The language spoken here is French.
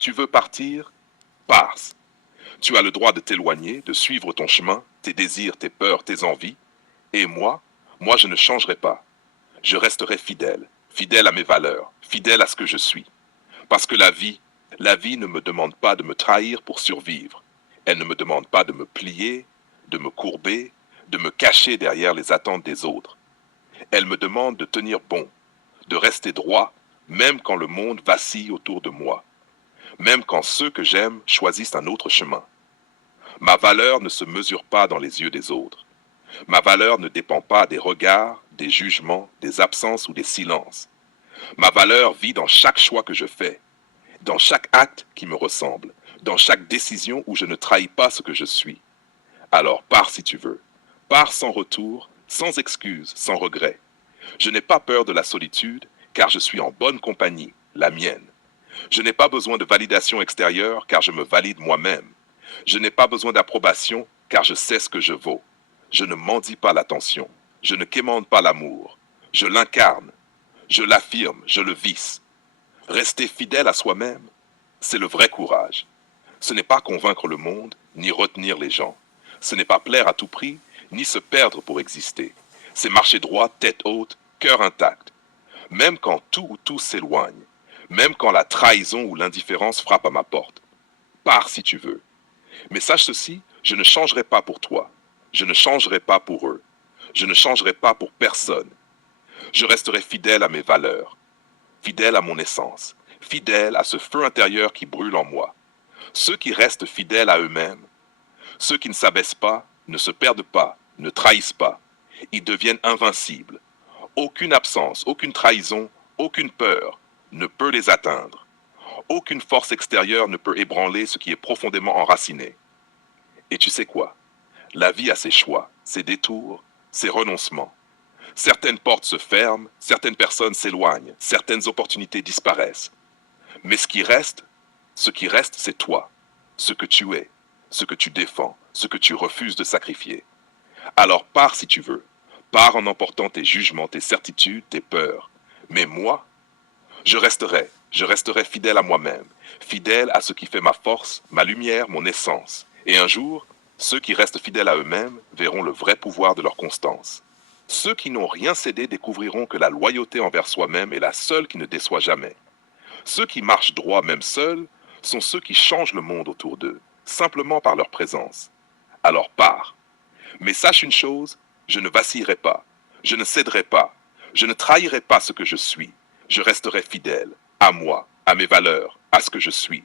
Tu veux partir? Pars. Tu as le droit de t'éloigner, de suivre ton chemin, tes désirs, tes peurs, tes envies. Et moi je ne changerai pas. Je resterai fidèle, fidèle à mes valeurs, fidèle à ce que je suis. Parce que la vie ne me demande pas de me trahir pour survivre. Elle ne me demande pas de me plier, de me courber, de me cacher derrière les attentes des autres. Elle me demande de tenir bon, de rester droit, même quand le monde vacille autour de moi, même quand ceux que j'aime choisissent un autre chemin. Ma valeur ne se mesure pas dans les yeux des autres. Ma valeur ne dépend pas des regards, des jugements, des absences ou des silences. Ma valeur vit dans chaque choix que je fais, dans chaque acte qui me ressemble, dans chaque décision où je ne trahis pas ce que je suis. Alors pars si tu veux. Pars sans retour, sans excuse, sans regret. Je n'ai pas peur de la solitude, car je suis en bonne compagnie, la mienne. Je n'ai pas besoin de validation extérieure, car je me valide moi-même. Je n'ai pas besoin d'approbation, car je sais ce que je vaux. Je ne mendie pas l'attention. Je ne quémande pas l'amour. Je l'incarne. Je l'affirme, je le visse. Rester fidèle à soi-même, c'est le vrai courage. Ce n'est pas convaincre le monde, ni retenir les gens. Ce n'est pas plaire à tout prix, ni se perdre pour exister. C'est marcher droit, tête haute, cœur intact. Même quand tout ou tous s'éloigne. Même quand la trahison ou l'indifférence frappe à ma porte. Pars si tu veux. Mais sache ceci, je ne changerai pas pour toi. Je ne changerai pas pour eux. Je ne changerai pas pour personne. Je resterai fidèle à mes valeurs, fidèle à mon essence, fidèle à ce feu intérieur qui brûle en moi. Ceux qui restent fidèles à eux-mêmes, ceux qui ne s'abaissent pas, ne se perdent pas, ne trahissent pas, ils deviennent invincibles. Aucune absence, aucune trahison, aucune peur ne peut les atteindre. Aucune force extérieure ne peut ébranler ce qui est profondément enraciné. Et tu sais quoi? La vie a ses choix, ses détours, ses renoncements. Certaines portes se ferment, certaines personnes s'éloignent, certaines opportunités disparaissent. Mais ce qui reste, c'est toi, ce que tu es, ce que tu défends, ce que tu refuses de sacrifier. Alors pars si tu veux, pars en emportant tes jugements, tes certitudes, tes peurs. Mais moi, je resterai fidèle à moi-même, fidèle à ce qui fait ma force, ma lumière, mon essence. Et un jour, ceux qui restent fidèles à eux-mêmes verront le vrai pouvoir de leur constance. Ceux qui n'ont rien cédé découvriront que la loyauté envers soi-même est la seule qui ne déçoit jamais. Ceux qui marchent droit même seuls sont ceux qui changent le monde autour d'eux, simplement par leur présence. Alors pars. Mais sache une chose, je ne vacillerai pas, je ne céderai pas, je ne trahirai pas ce que je suis, je resterai fidèle, à moi, à mes valeurs, à ce que je suis.